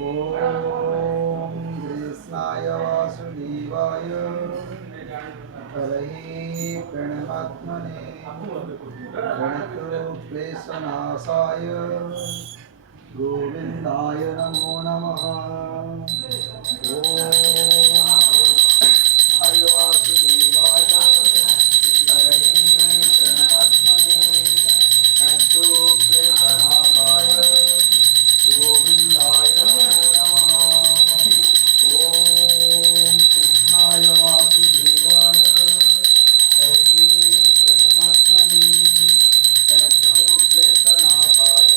ॐ कृष्णाय वासुदेवाय हरये प्रणमात्मने प्रणतोक्लेशनाशाय गोविन्दाय नमो नमः। ॐ कृष्णाय वासुदेवाय हरये प्रणमात्मने प्रणतोक्लेशनाशाय गोविन्दाय नमो नमः। ॐ कृष्णाय वासुदेवाय हरये प्रणमात्मने प्रणतोक्लेशनाशाय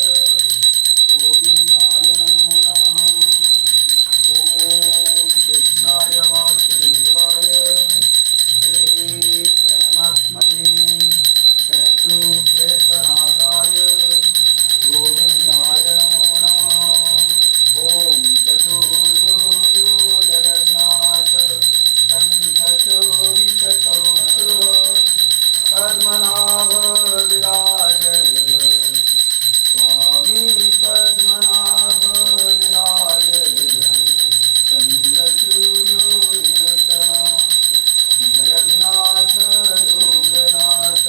गोविन्दाय नमो नमः। ॐ कृष्णाय वासुदेवाय हरये प्रणमात्मने प्रणतोक्लेशनाशाय गोविन्दाय नमो नमः। ॐ चतुर्भुज जगन्नाथ कण्ठचोदितकौस्तुभ पद्मनाभ विराजय स्वामी पद्मनाभ विराजय चन्द्रसूर्योदितः जगन्नाथ लोकनाथ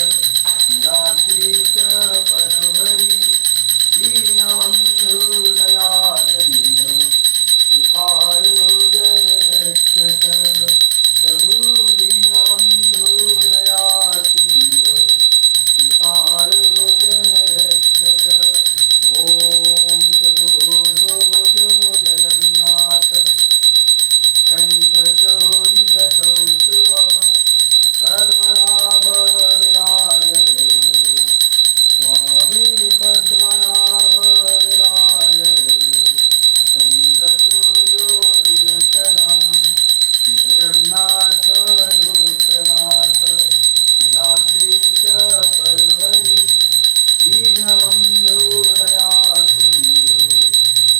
निराद्रीश परहरि दीनबन्धुदयालयो कृपालो जनरक्षक प्रभु दीनबन्धुदयालयो कृपालो जनरक्षक। ॐ चतुर्भुजो जगन्नाथ कण्ठचोदितकौस्तुभ पद्मनाभ विराजय स्वामी पद्मनाभ विराजय चन्द्रसूर्योदितः जगन्नाथ लोकनाथ निराद्रीश परहरि दीनबन्धुदयासिन्धु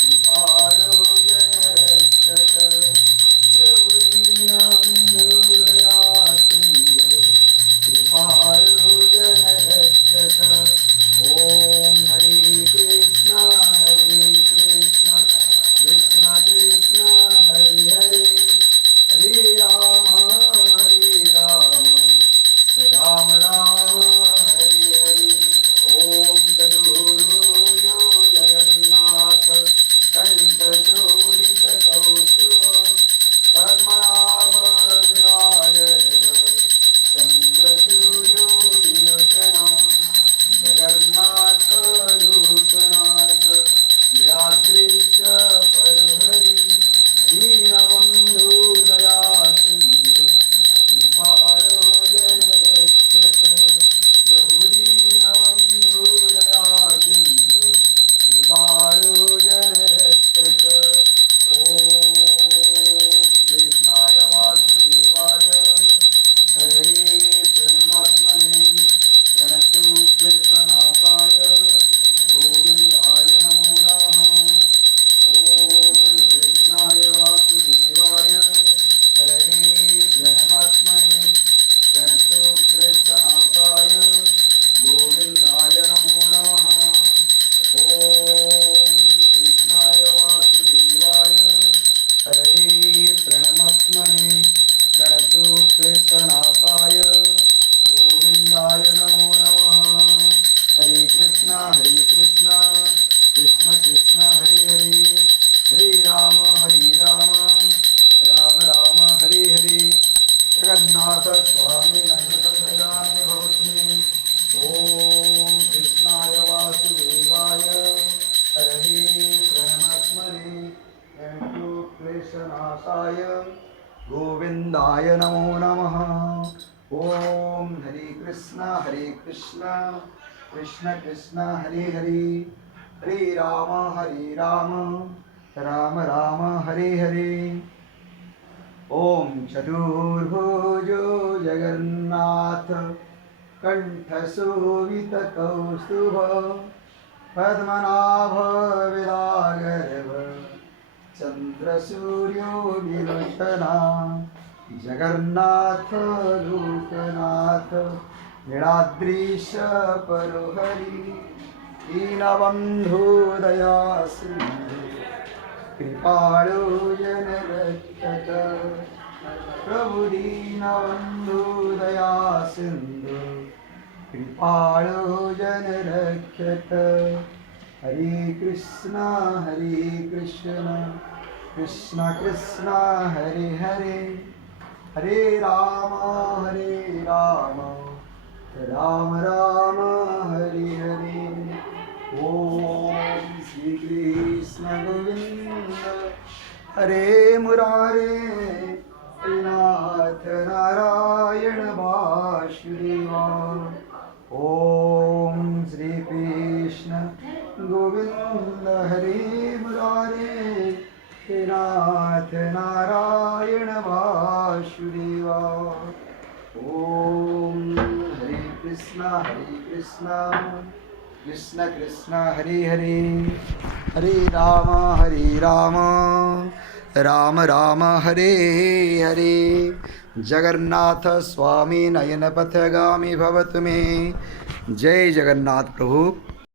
कृपालो जनरक्षक प्रभु दीनबन्धुदयासिन्धु कृपालो जनरक्षक। ॐ हरे कृष्ण कृष्ण कृष्ण हरे हरे हरे राम राम राम हरे हरे। ॐ चतुर्भुज जगन्नाथ कण्ठचोदितकौस्तुभ पद्मनाभ विराजय चन्द्रसूर्योदितः जगन्नाथ लोकनाथ निराद्रीश परहरि दीनबन्धुदयासिन्धु कृपालो जनरक्षक प्रभु दीनबन्धुदयासिन्धु कृपालो जनरक्षक। ॐ कृष्णाय वासुदेवाय हरये प्रणमात्मने प्रणतोक्लेशनाशाय गोविन्दाय नमो नमः। ॐ कृष्णाय वासुदेवाय हरये प्रणमात्मने प्रणतोक्लेशनाशाय गोविन्दाय नमो नमः। ॐ कृष्णाय वासुदेवाय हरये प्रणमात्मने प्रणतोक्लेशनाशाय गोविन्दाय नमो नमः। हरे कृष्ण कृष्ण कृष्ण हरे हरे हरे राम राम राम हरे हरे। जगन्नाथ स्वामी नयनतदान्य भवस्मि। ॐ कृष्णाय वासुदेवाय हरये प्रणमात्मने प्रणतोक्लेशनाशाय गोविन्दाय नमो नमः। ॐ हरे कृष्ण कृष्ण कृष्ण हरे हरे हरे राम राम राम हरे हरे। ॐ चतुर्भुजो जगन्नाथ कण्ठशोभितकौस्तुभ पद्मनाभ विराजय चन्द्रसूर्योदितः जगन्नाथ लोकनाथ निराद्रीश परहरि दीनबन्धुदयासिन्धु कृपाळो जनरक्षक प्रभु दीनबन्धु दया सिन्धु कृपाळो जनरक्षक हरे कृष्ण कृष्ण कृष्ण हरे हरे हरे राम राम राम हरे हरे ओम श्री कृष्ण गोविंद हरे मुरारे नाथ नारायण वासुदेवा ओम श्री कृष्ण गोविंद हरे मुरारे नाथ नारायण वासुदेवा ओम हरे कृष्ण कृष्ण कृष्ण हरे हरे हरे राम राम राम हरे हरे जगन्नाथ स्वामी नयन पथगामी भवतु मे जय जगन्नाथ प्रभु।